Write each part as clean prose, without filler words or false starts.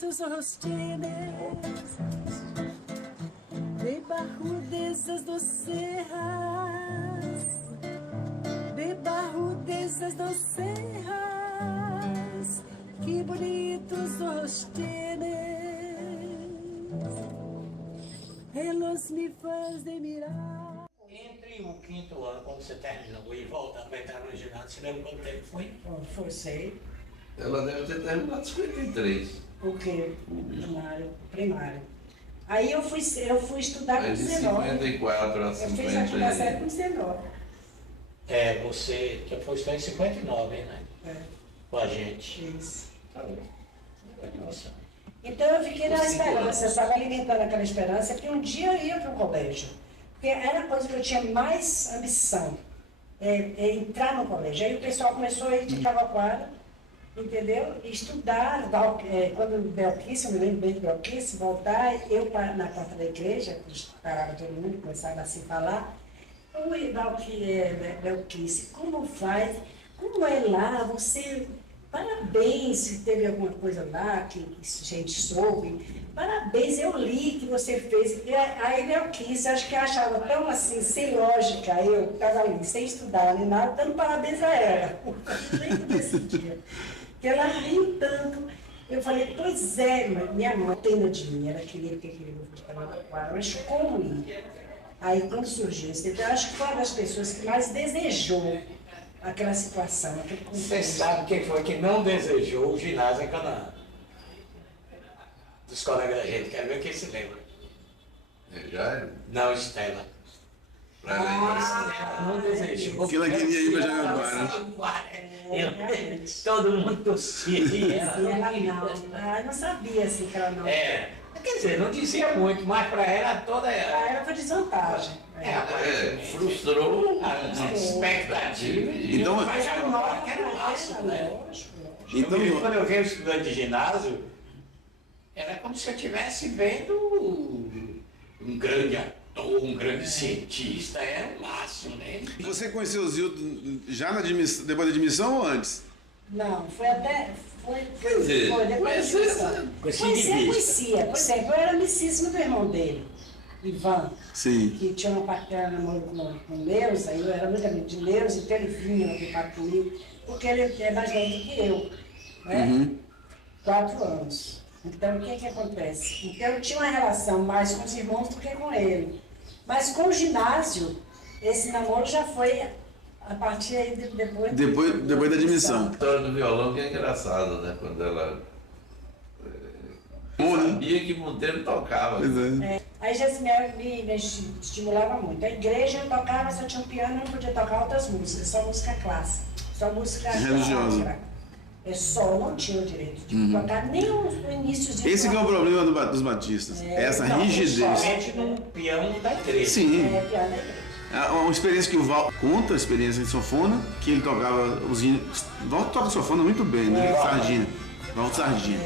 bonitos rostines, debajo dessas docejas, debajo dessas docejas, que bonitos rostines, eles me fazem mirar. Entre o quinto ano, quando você terminou e voltando para entrar no ginásio, você lembra quanto tempo foi? Forcei. Ela deve ter terminado em 53. O quê? Primário. Aí eu fui estudar com Aí de 19. 54 a Eu fiz a 50. quinta série com 19. Você que foi estudar em 59, né? Com a gente. Isso. Tá bom. Nossa. Então eu fiquei na esperança, eu estava alimentando aquela esperança que um dia eu ia para o colégio. Porque era a coisa que eu tinha mais ambição, entrar no colégio. Aí o pessoal começou a ir de Cavaquara, entendeu? E estudar, quando Belquice, eu me lembro bem de Belquice, voltar, eu na porta da igreja, parava todo mundo, começava a se falar, oi, Belquice, como faz? Como é lá? Você... Parabéns, se teve alguma coisa lá que a gente soube. Parabéns, eu li que você fez. E aí Belquice, acho que achava tão assim, sem lógica, eu estava ali, sem estudar nem nada, dando parabéns a ela. Nem desse dia. Que ela riu tanto. Eu falei, pois é, minha mãe, pena de mim, ela queria que eu fosse para Araraquara, mas como ir? Aí quando surgiu isso, eu acho que foi uma das pessoas que mais desejou aquela situação, aquele contexto. Você sabe quem foi que não desejou o ginásio em Canaã? Dos colegas da gente, quero ver quem se lembra. Jairo? Não, Estela. Não desejou. Porque ela queria ir para Jaraguara. Todo mundo tossia. E ela não. Eu não sabia assim que ela não. Quer dizer, não dizia muito, mas para ela toda. Ela foi desvantagem. Frustrou a expectativa. Então, mas agora que era o máximo, né? Então, Quando eu vejo estudante de ginásio, era como se eu estivesse vendo um grande ator, um grande cientista, era o máximo, né? você conheceu o Zildo já depois da admissão ou antes? Não, foi até. Quer dizer, Foi depois disso. Conhecia. Por exemplo, eu era amicíssima do irmão dele, Ivan. Sim. Que tinha uma paquera namoro com Neuza, eu era muito amigo de Neuza, então ele vinha aqui para comigo, porque ele é mais velho que eu, né? 4 anos. Então, o que acontece? Então, eu tinha uma relação mais com os irmãos do que com ele. Mas com o ginásio, esse namoro já foi a partir aí Depois da admissão. A história do violão que é engraçada, né? Quando ela sabia que Monteiro tocava. Pois é. Aí já me estimulava muito. A igreja eu tocava, só tinha um piano, eu não podia tocar outras músicas, só música clássica, só música religiosa. Não tinha o direito de tocar nem o início de. Esse que é o problema dos batistas, essa rigidez. Principalmente no piano da igreja. Sim. Piano da igreja. Uma experiência que o Val conta, a experiência de sanfona, que ele tocava os hinos. Val toca sanfona muito bem, né? Sardinha. Valdo Sardinha.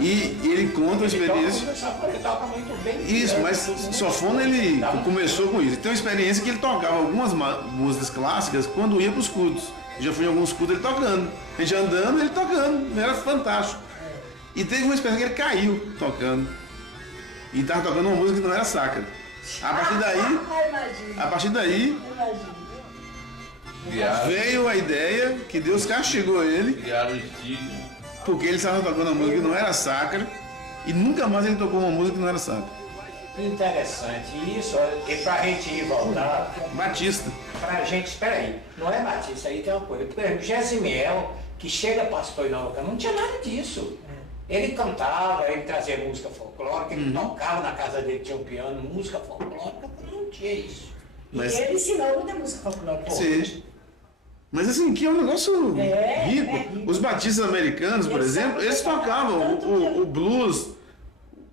E ele conta a experiência. Ele toca muito bem. Isso, mas sanfona ele começou com isso. Ele tem uma experiência que ele tocava algumas músicas clássicas quando ia para os cultos. Já fui em alguns cultos ele tocando. A gente andando, ele tocando. Era fantástico. E teve uma experiência que ele caiu tocando. E estava tocando uma música que não era sacra. A partir daí, veio a ideia que Deus castigou ele, Criaram o estilo. porque ele estava tocando uma música que não era sacra, e nunca mais ele tocou uma música que não era sacra. Interessante isso, e pra gente ir voltar, Batista. pra gente, espera aí, não é Batista, aí tem uma coisa. Por exemplo, Gesimiel, que chega pastor e não tinha nada disso. Ele cantava, ele trazia música folclórica, ele tocava na casa dele, tinha um piano, música folclórica, não tinha isso. Mas, E ele ensinou muita música folclórica. sim. Mas assim, que é um negócio rico. Os batistas americanos, por exemplo, eles tocavam o blues,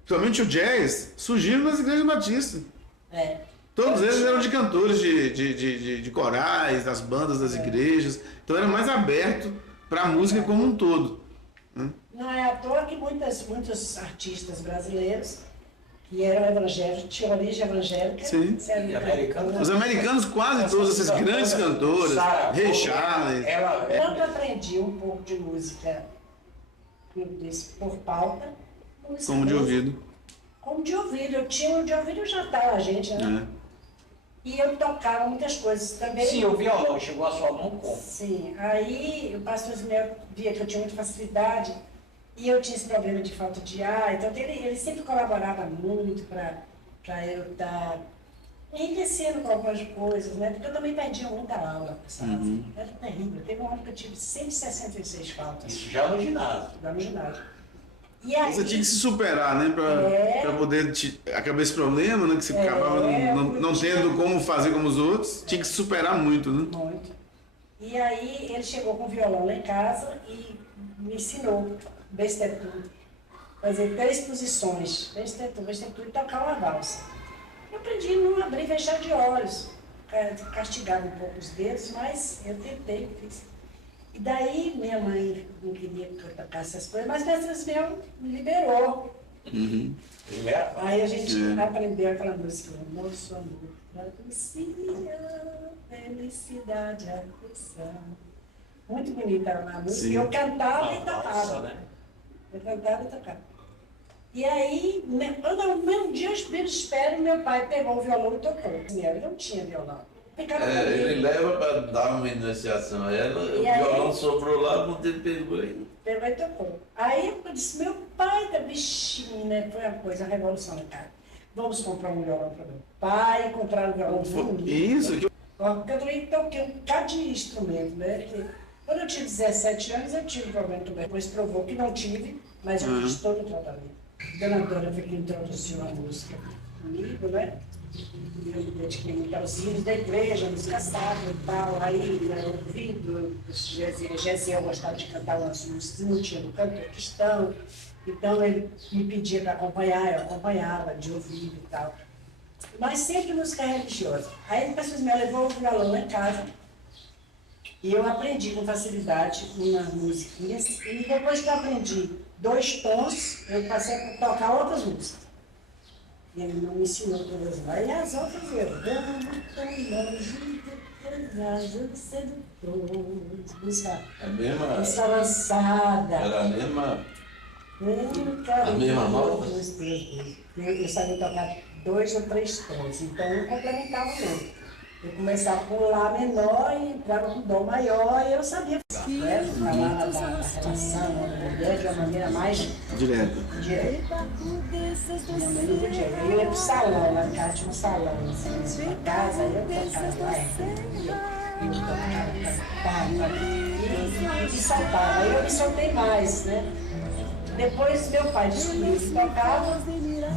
principalmente o jazz, surgiram nas igrejas batistas. Todos eles eram de cantores de corais, das bandas das igrejas. Então era mais aberto para a música como um todo. Não é à toa que muitos artistas brasileiros que eram evangélicos, tinham origem evangélica. Sim. Os americanos, quase todos esses grandes cantores, Ray Charles. Quando eu aprendi um pouco de música por pauta, Como de ouvido. Como de ouvido. Eu tinha um de ouvido, eu já estava a gente, né? E eu tocava muitas coisas também. Sim, o violão chegou à sua mão como? Sim, aí o pastor Ismael via que eu tinha muita facilidade e eu tinha esse problema de falta de ar, então ele sempre colaborava muito para eu estar enriquecendo com algumas coisas, né? Porque eu também perdia muita aula, sabe? Era terrível. Teve um ano que eu tive 166 faltas. Isso já no ginásio. Já no ginásio. E aí, Você tinha que se superar, né? Pra poder acabar esse problema, né? Que você acabava não tendo como fazer como os outros. Tinha que se superar muito, né? Muito. E aí ele chegou com o violão lá em casa e me ensinou bestetu. Fazer 3 posições. Bestetu e tocar uma valsa. Eu aprendi a não abrir e fechar de olhos. Castigava um pouco os dedos, mas eu tentei, fiz. E daí minha mãe não queria que eu tocasse essas coisas, mas Mestres Meu me liberou. Aí a gente aprendeu aquela música, Nosso Amor, Patrocínio, Felicidade, Afeição. Muito bonita a música. Sim. Eu cantava e tocava. Nossa, né? Eu cantava e tocava. E aí, no mesmo dia, eu espero, meu pai pegou o violão e tocou. Eu não tinha violão. Ficava Ele leva para dar uma iniciação a ela, o violão sobrou lá, o tempo pegou aí. Pegou e tocou. Aí eu disse, meu pai tá bichinho, né? Foi uma coisa, a revolução na cara. Vamos comprar um violão para meu pai, comprar um violão bonito. Isso, que Porque eu também toquei um bocado de instrumento, né? Porque quando eu tinha 17 anos, eu tive problema também. Depois provou que não tive, mas eu fiz todo o tratamento. Dona Dora foi que introduziu a música comigo, né? Eu me dediquei muito aos hinos da igreja, música sacra e tal. Aí, ouvindo, Gesiel gostava de cantar umas músicas, não tinha no cantor cristão. Então, ele me pedia para acompanhar, eu acompanhava, de ouvido e tal. Mas sempre música religiosa. Aí, o pastor me levou o violão lá em casa e eu aprendi com facilidade umas musiquinhas. E depois que eu aprendi 2 tons, eu passei a tocar outras músicas. Ele não me ensinou todas lá. E as outras eu amo tão longe, desejo sedutor. Música lançada. Era a mesma. A mesma nota? Eu sabia tocar 2 ou 3 tons, então eu complementava muito. Eu começava com Lá menor e entrava com Dó maior e eu sabia falar da relação da mulher de uma maneira mais direto. direta. Minha mãe não podia. Eu ia pro salão, lá em casa tinha um salão, assim, na casa, aí eu tocava lá. Eu tocava, e saltava. Aí eu me soltei mais, né? Depois meu pai descobriu que tocava,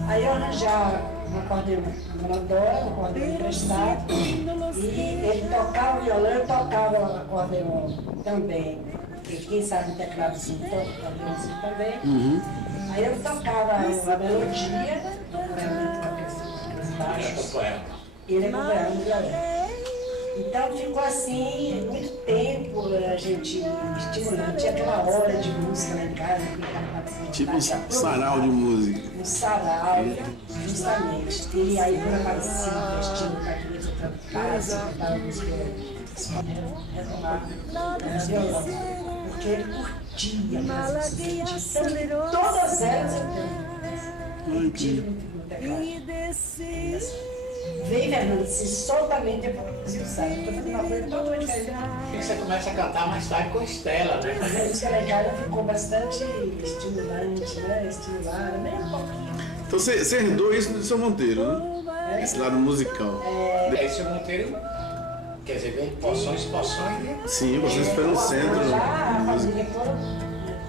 aí eu arranjava um acordeão grandona, um acordeão emprestado, e ele tocava o violão, eu tocava o acordeão também. E quem sabe o tecladozinho toca, o acordeãozinho também. Aí eu tocava a melodia, e ele acompanhava o violão. Então ficou assim, muito tempo a gente estimulando, tinha aquela hora de música lá em casa. Tipo um sarau de música. Um sarau, justamente. E aí quando aparecia vestindo para aquele outra casa, cantava música, era violão. Porque ele curtia fazer então, todas elas eu tive muito teclado. Vem, Fernando, se soltamente depois eu saio. Estou fazendo uma coisa totalmente diferente. E você começa a cantar mais tarde com a Estela, né? A música lá em casa ficou bastante estimulante, né? Estimulada, nem um pouquinho. Então você herdou isso do seu Monteiro, né? Esse lado musical. Aí seu Monteiro, quer dizer, vem de poções, né? Sim, vocês foram no centro Lá, a da música. família toda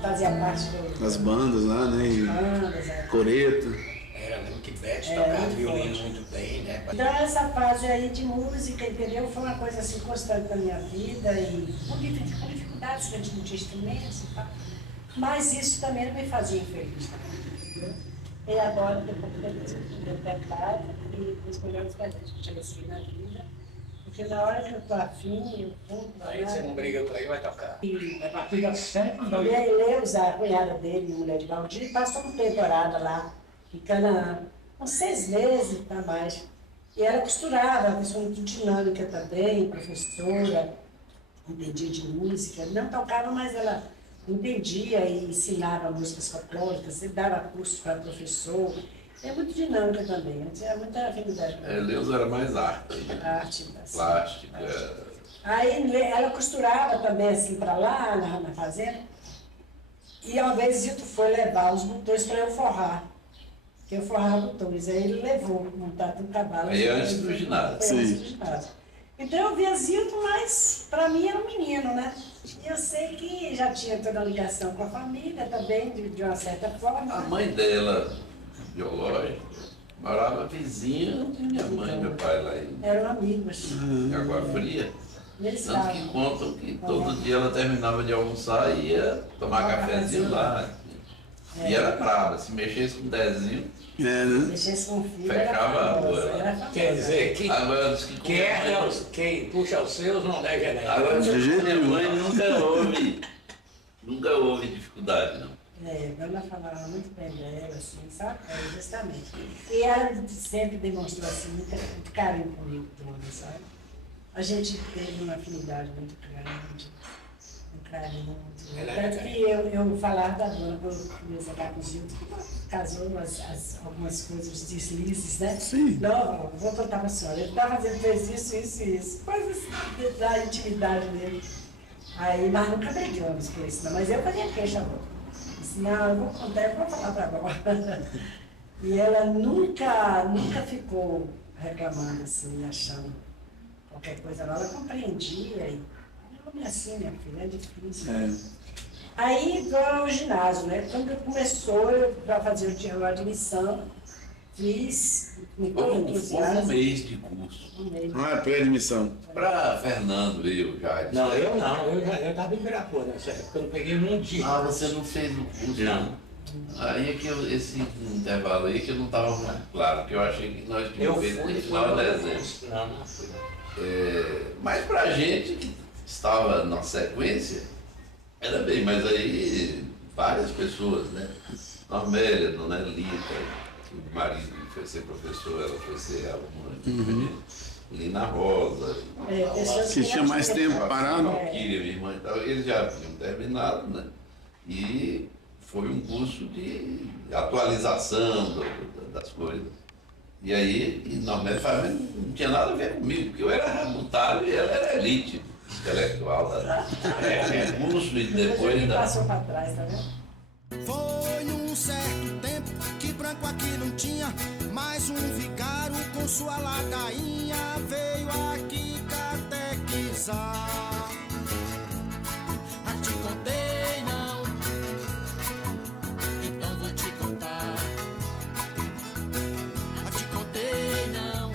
fazia parte Das bandas lá, né? E bandas, Era, lembro que Beth tocava violino muito bem, né? Então essa fase aí de música, entendeu? Foi uma coisa assim constante na minha vida e com dificuldades que a gente não tinha instrumentos e tal. Mas isso também não me fazia infeliz. Entendeu? E agora, depois de ter teclado, e os melhores presentes que eu já recebi na vida, porque na hora que eu tô afim, eu compro. Aí você não briga por aí, vai tocar. E É partida sempre não. a Eleusa, a cunhada dele, mulher de Valdir, passou uma temporada lá, ficando uns 6 meses para mais. E ela costurava, uma pessoa muito dinâmica também, professora, entendia de música. Não tocava, mas ela entendia e ensinava músicas folclóricas, ele dava curso para professor. É muito dinâmica também, tinha muita afinidade. Leusa era mais arte, né? Arte, assim. Plástica. Aí ela costurava também assim para lá, na fazenda. E uma vez Zito foi levar os botões para eu forrar. Que eu forrava botões. Aí ele levou, montado no cavalo. Aí antes do ginásio. Foi antes do ginásio. Então eu via Zito, mas para mim era um menino, né? E eu sei que já tinha toda a ligação com a família também, de uma certa forma. A mãe dela, biológica, morava vizinha de minha mãe e meu pai lá em Eram amigos. Água Fria. Eles Tanto que estavam. contam que todo dia ela terminava de almoçar e ia tomar cafezinho lá. E era brava, se mexesse com um desenho, É, né? Mexesse com o filho. Fechava a famosa, rua, era famosa. Quer dizer, que agora diz que quem puxa os seus não deve gerar. agora De diz que jeito minha nenhum. mãe nunca houve dificuldade, não. Ela falava muito bem dela, assim, sabe? Justamente. E ela sempre demonstrou, assim, muito carinho comigo, toda, sabe? A gente teve uma afinidade muito grande, um carinho muito Ela grande. era Tanto que eu falava da dona, quando eu comecei a jogar com o Gildo, casou algumas coisas, os deslizes, né? Sim. Não, vou contar para a senhora. Ele estava fazendo, fez isso e isso. Coisas da intimidade dele. Aí nós nunca brigamos por isso, não, mas eu fazia queixa, amor. Disse, não, eu vou contar, eu vou falar para agora. E ela nunca ficou reclamando assim, achando qualquer coisa, não. Ela compreendia e homem assim, minha filha, é difícil. É. Aí igual ao ginásio, né? Quando começou para fazer a admissão, fiz, me Foi com um entusiasmo. mês de curso. Um mês. Não é pré-admissão. Para Fernando, eu já. Não, eu estava em Pirapora nessa época, eu não peguei num dia. Ah, você não fez o curso? Não. Aí é que esse intervalo aí que eu não estava muito claro, porque eu achei que nós Eu tínhamos fui, feito no fui final de dezembro. Não fui. Mas pra gente que estava na sequência, era bem, mas aí várias pessoas, né? Normélia, Dona Elita, o marido foi ser professor, ela foi ser aluna, Lina Rosa, Pessoas Que tinha não mais tinham- tempo parado. Valquíria, minha irmã e tal, eles já tinham terminado, né? E foi um curso de atualização das coisas. E aí, e Normélia falava, mas não tinha nada a ver comigo, porque eu era rabutário e ela era elite intelectual. Curso e depois Ele da. passou para trás, tá vendo? Foi num certo tempo que branco aqui não tinha, mas um vigário com sua ladainha veio aqui catequizar. Ah, te contei não, então vou te contar. Ah, te contei não,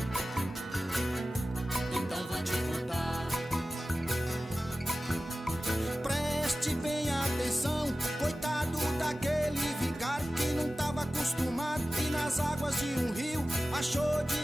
então vou te contar. Preste bem atenção, coitado daquele vigário que não estava acostumado e nas águas de um rio achou de